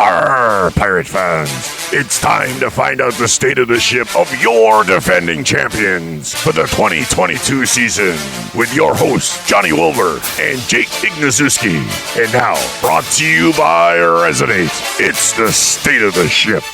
Arr, Pirate fans! It's time to find out the state of the ship of your defending champions for the 2022 season with your hosts, Johnny Wilbur and Jake Ignaszewski. And now, brought to you by Resonate, it's the state of the ship.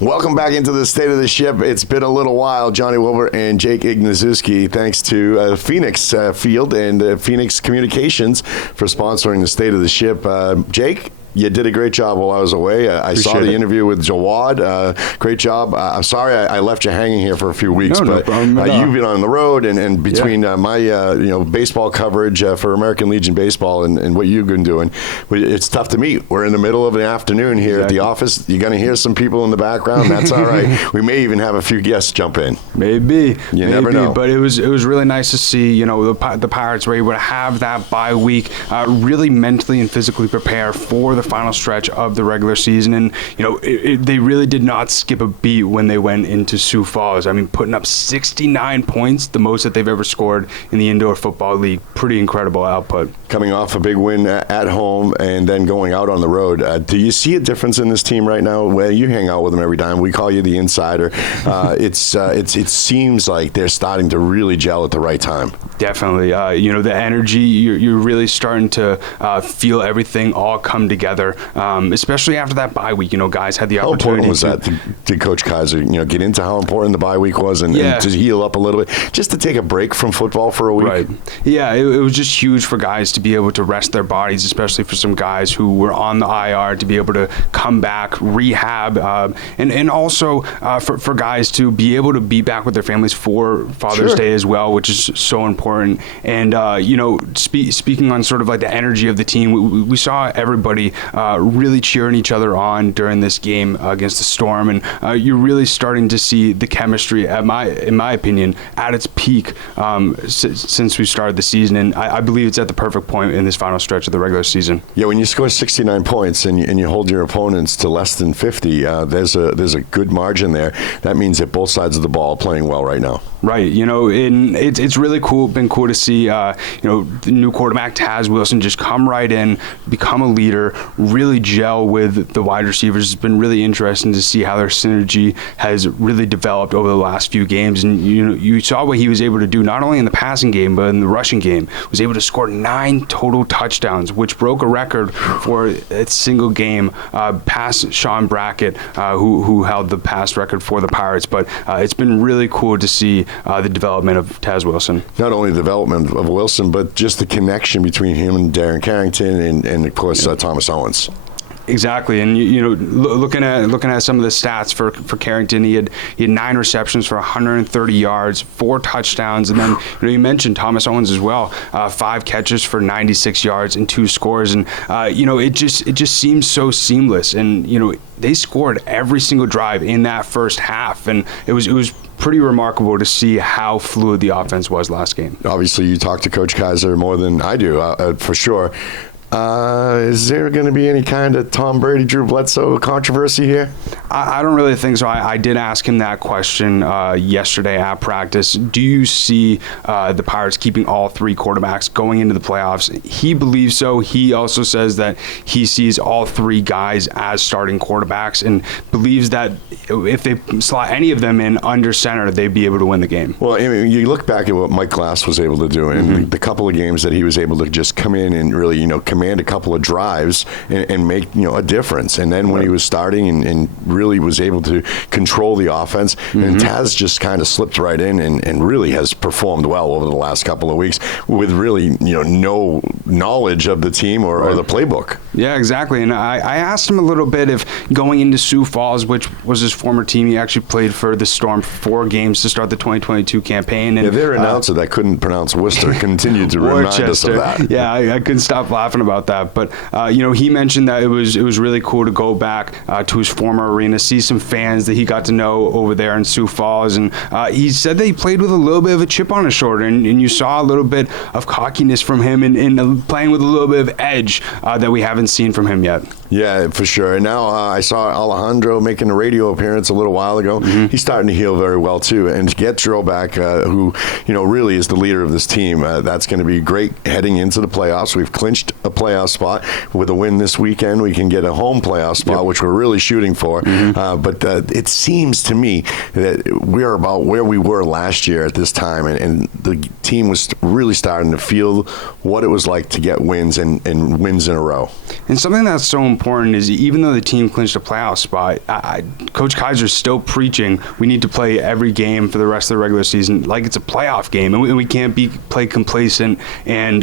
Welcome back into the state of the ship. It's been a little while. Johnny Wilbur and Jake Ignaszewski, thanks to Phoenix Field and Phoenix Communications for sponsoring the state of the ship. Jake, you did a great job while I was away. I saw the interview with Jawad. Great job. I'm sorry I left you hanging here for a few weeks, but you've been on the road, and between my baseball coverage for American Legion Baseball and what you've been doing, it's tough to meet. We're in the middle of the afternoon here at the office. You're going to hear some people in the background. That's all right. We may even have a few guests jump in. Maybe. You never know. But it was really nice to see the Pirates were able to have that bye week, really mentally and physically prepare for the final stretch of the regular season, and they really did not skip a beat when they went into Sioux Falls. I mean, putting up 69 points, the most that they've ever scored in the Indoor Football League. Pretty incredible output. Coming off a big win at home and then going out on the road, do you see a difference in this team right now? Where you hang out with them every time, we call you the insider. It seems like they're starting to really gel at the right time. Definitely. The energy, you're really starting to feel everything all come together, especially after that bye week. Guys had the opportunity. How important was that to Coach Kaiser, get into how important the bye week was and to heal up a little bit, just to take a break from football for a week? Right. Yeah, it was just huge for guys to be able to rest their bodies, especially for some guys who were on the IR, to be able to come back, rehab, and also for guys to be able to be back with their families for Father's Day as well, which is so important. And, speaking on sort of like the energy of the team, we saw everybody really cheering each other on during this game against the Storm, and you're really starting to see the chemistry, in my opinion, at its peak since we started the season, and I believe it's at the perfect point in this final stretch of the regular season. Yeah, when you score 69 points and you hold your opponents to less than 50, there's a good margin there. That means that both sides of the ball are playing well right now. Right, and it's really been cool to see, the new quarterback Taz Wilson just come right in, become a leader, really gel with the wide receivers. It's been really interesting to see how their synergy has really developed over the last few games. And you saw what he was able to do, not only in the passing game, but in the rushing game. Was able to score 9 total touchdowns, which broke a record for a single game past Sean Brackett, who held the past record for the Pirates. But it's been really cool to see the development of Taz Wilson. Not only the development of Wilson, but just the connection between him and Darren Carrington and of course, Thomas Owens. Exactly, and looking at some of the stats for Carrington, he had 9 receptions for 130 yards, 4 touchdowns, and then you mentioned Thomas Owens as well, 5 catches for 96 yards and 2 scores, and it just seems so seamless, and they scored every single drive in that first half, and it was pretty remarkable to see how fluid the offense was last game. Obviously, you talk to Coach Kaiser more than I do, for sure. Is there going to be any kind of Tom Brady, Drew Bledsoe controversy here? I don't really think so. I did ask him that question yesterday at practice. Do you see the Pirates keeping all 3 quarterbacks going into the playoffs? He believes so. He also says that he sees all 3 guys as starting quarterbacks and believes that if they slot any of them in under center, they'd be able to win the game. Well, I mean, you look back at what Mike Glass was able to do and the couple of games that he was able to just come in and really, command a couple of drives and make a difference. And then when he was starting and really was able to control the offense, and Taz just kind of slipped right in and really has performed well over the last couple of weeks with really no knowledge of the team or the playbook. Yeah, exactly. And I asked him a little bit if going into Sioux Falls, which was his former team, he actually played for the Storm for 4 games to start the 2022 campaign. And their announcer that couldn't pronounce Worcester continued to remind us of that. Yeah, I couldn't stop laughing about that, but he mentioned that it was really cool to go back to his former arena, see some fans that he got to know over there in Sioux Falls, and he said that he played with a little bit of a chip on his shoulder, and you saw a little bit of cockiness from him and playing with a little bit of edge that we haven't seen from him yet. Yeah, for sure. And now I saw Alejandro making a radio appearance a little while ago. He's starting to heal very well too. And to get Drill back, who really is the leader of this team, that's going to be great heading into the playoffs. We've clinched a playoff spot with a win this weekend. We can get a home playoff spot, which we're really shooting for. But it seems to me that we are about where we were last year at this time, and the team was really starting to feel what it was like to get wins and wins in a row. And something that's so important is even though the team clinched a playoff spot, Coach Kaiser's still preaching we need to play every game for the rest of the regular season like it's a playoff game, and we can't play complacent and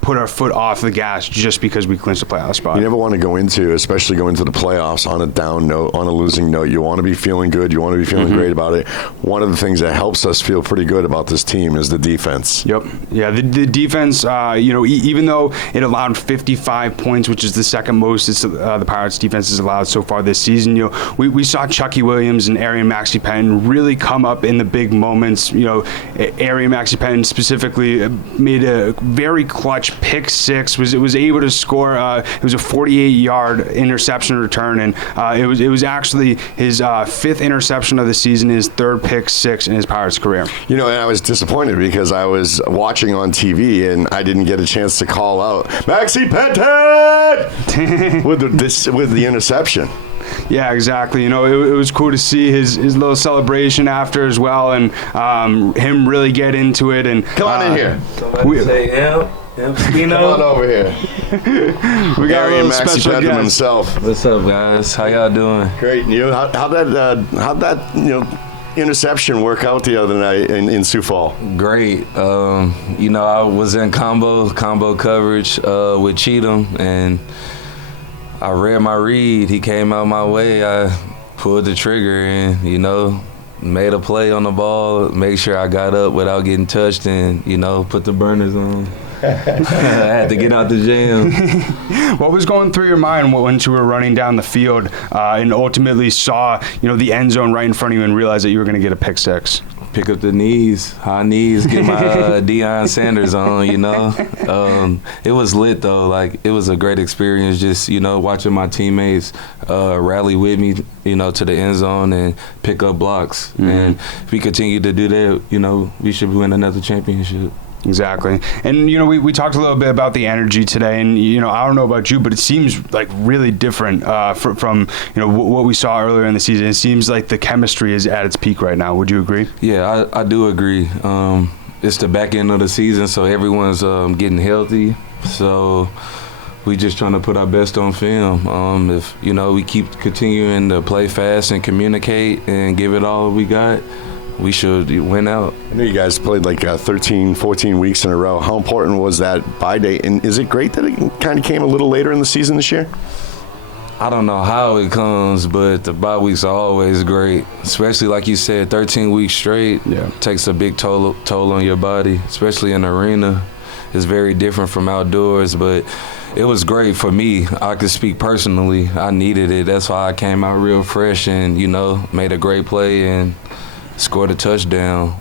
put our foot off the gas just because we clinched a playoff spot. You never want to go into the playoffs on a down note, on a losing note. You want to be feeling good. You want to be feeling great about it. One of the things that helps us feel pretty good about this team is the defense. Yep. Yeah, the defense, even though it allowed 55 points, which is the second most the Pirates defense has allowed so far this season, we saw Chucky Williams and Aarion Maxey-Penton really come up in the big moments. Aarion Maxey-Penton specifically made a very clutch pick six, was able to score. It was a 48-yard interception return, and it was actually his fifth interception of the season, his third pick six in his Pirates career. And I was disappointed because I was watching on TV and I didn't get a chance to call out Maxey-Penton with the interception. Yeah, exactly. It was cool to see his little celebration after as well, and him really get into it. And come on in here. Come on over here. We got Aarion Maxey-Penton himself. What's up, guys? How y'all doing? Great. And you? How'd that interception work out the other night in Sioux Falls? Great. I was in combo coverage with Cheatham, and I read my read. He came out my way. I pulled the trigger and, made a play on the ball, make sure I got up without getting touched, and, put the burners on. I had to get out the jam. What was going through your mind once you were running down the field and ultimately saw, the end zone right in front of you and realized that you were going to get a pick six? Pick up the knees, high knees, get my Deion Sanders on, It was lit, though. Like, it was a great experience just, watching my teammates rally with me, to the end zone and pick up blocks. And if we continue to do that, we should win another championship. Exactly. And, we talked a little bit about the energy today, and, I don't know about you, but it seems like really different from what we saw earlier in the season. It seems like the chemistry is at its peak right now. Would you agree? Yeah, I do agree. It's the back end of the season, so everyone's getting healthy. So we just trying to put our best on film. If, we keep continuing to play fast and communicate and give it all we got, we should win out. I know you guys played like 13, 14 weeks in a row. How important was that bye day? And is it great that it kind of came a little later in the season this year? I don't know how it comes, but the bye weeks are always great. Especially, like you said, 13 weeks straight takes a big toll on your body, especially in the arena. It's very different from outdoors, but it was great for me. I could speak personally. I needed it. That's why I came out real fresh and, made a great play and scored a touchdown.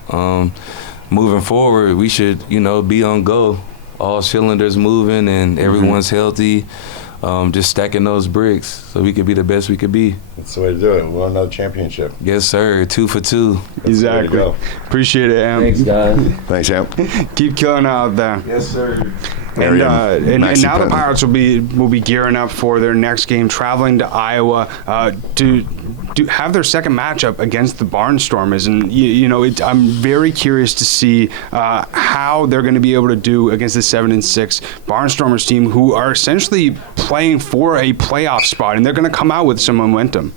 Moving forward, we should, be on go. All cylinders moving and everyone's healthy. Just stacking those bricks so we could be the best we could be. That's the way to do it. We won another championship. Yes, sir. 2 for 2. Exactly. Appreciate it, Am. Thanks, guys. Thanks, Am. Keep killing out there. Yes, sir. And now the Pirates will be gearing up for their next game, traveling to Iowa to have their second matchup against the Barnstormers. And I'm very curious to see how they're going to be able to do against the 7-6 Barnstormers team, who are essentially playing for a playoff spot, and they're going to come out with some momentum.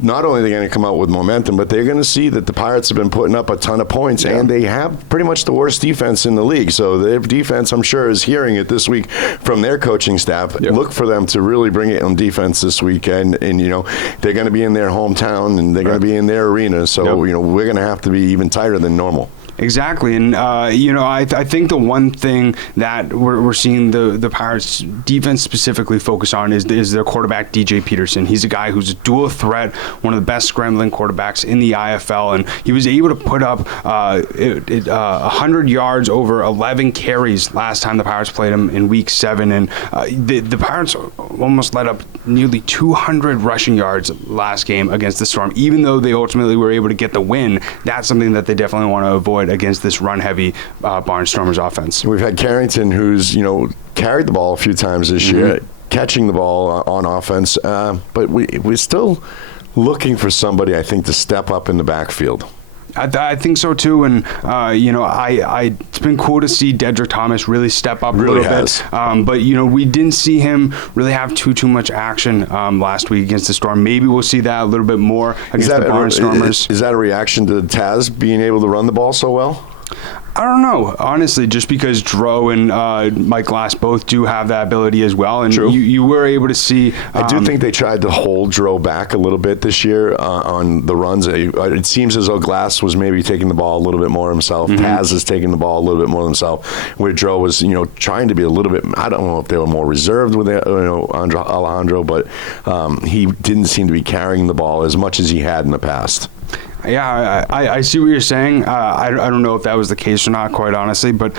Not only are they going to come out with momentum, but they're going to see that the Pirates have been putting up a ton of points, and they have pretty much the worst defense in the league. So their defense, I'm sure, is hearing it this week from their coaching staff. Yep. Look for them to really bring it on defense this weekend. And, they're going to be in their hometown, and they're going to be in their arena. So, we're going to have to be even tighter than normal. Exactly, and I think the one thing that we're seeing the Pirates defense specifically focus on is their quarterback DJ Peterson. He's a guy who's a dual threat, one of the best scrambling quarterbacks in the IFL, and he was able to put up 100 yards over 11 carries last time the Pirates played him in Week 7, and the Pirates almost let up nearly 200 rushing yards last game against the Storm. Even though they ultimately were able to get the win, that's something that they definitely want to avoid against this run-heavy Barnstormers offense. We've had Carrington, who's carried the ball a few times this year, catching the ball on offense, but we're still looking for somebody, I think, to step up in the backfield. I think so too, and it's been cool to see Dedrick Thomas really step up a little bit. But we didn't see him really have too much action last week against the Storm. Maybe we'll see that a little bit more against the Barnstormers. Is that a reaction to Taz being able to run the ball so well? I don't know, honestly, just because Dro and Mike Glass both do have that ability as well. And you were able to see... I do think they tried to hold Dro back a little bit this year on the runs. It seems as though Glass was maybe taking the ball a little bit more himself. Taz is taking the ball a little bit more himself, where Dro was, trying to be a little bit... I don't know if they were more reserved with Alejandro, but he didn't seem to be carrying the ball as much as he had in the past. Yeah, I see what you're saying. I don't know if that was the case or not, quite honestly. But,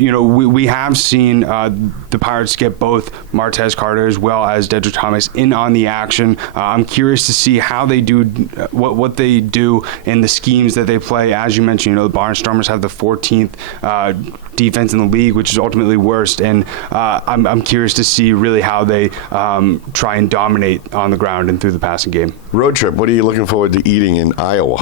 we have seen the Pirates get both Martez Carter as well as Dedrick Thomas in on the action. I'm curious to see how they do, what they do in the schemes that they play. As you mentioned, the Barnstormers have the 14th defense in the league, which is ultimately worst. And I'm curious to see really how they try and dominate on the ground and through the passing game. Road trip, what are you looking forward to eating in Iowa?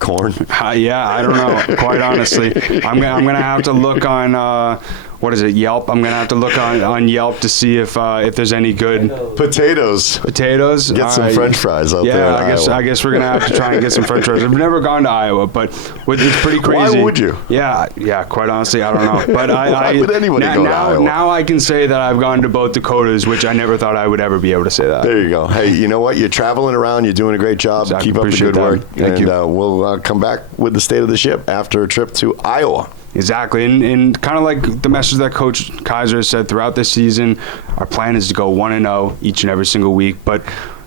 Corn? Yeah, I don't know. Quite honestly, I'm gonna have to look on what is it, Yelp? I'm gonna have to look on Yelp to see if there's any good potatoes. Get some French fries out there. Yeah, I guess we're gonna have to try and get some French fries. I've never gone to Iowa, but it's pretty crazy. Why would you? Yeah. Quite honestly, I don't know. But why would anybody go to Iowa? Now I can say that I've gone to both Dakotas, which I never thought I would ever be able to say that. There you go. Hey, you know what? You're traveling around. You're doing a great job. Exactly. Keep up the good work. Thank you. We'll come back with the state of the ship after a trip to Iowa. Exactly, and kind of like the message that Coach Kaiser has said throughout this season, our plan is to go 1-0 each and every single week. But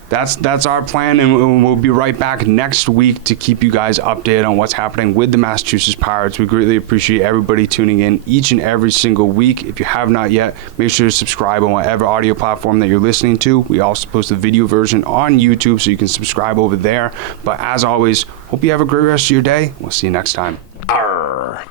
that's our plan, and we'll be right back next week to keep you guys updated on what's happening with the Massachusetts Pirates. We greatly appreciate everybody tuning in each and every single week. If you have not yet, make sure to subscribe on whatever audio platform that you're listening to. We also post a video version on YouTube, so you can subscribe over there. But as always, hope you have a great rest of your day. We'll see you next time. Arr.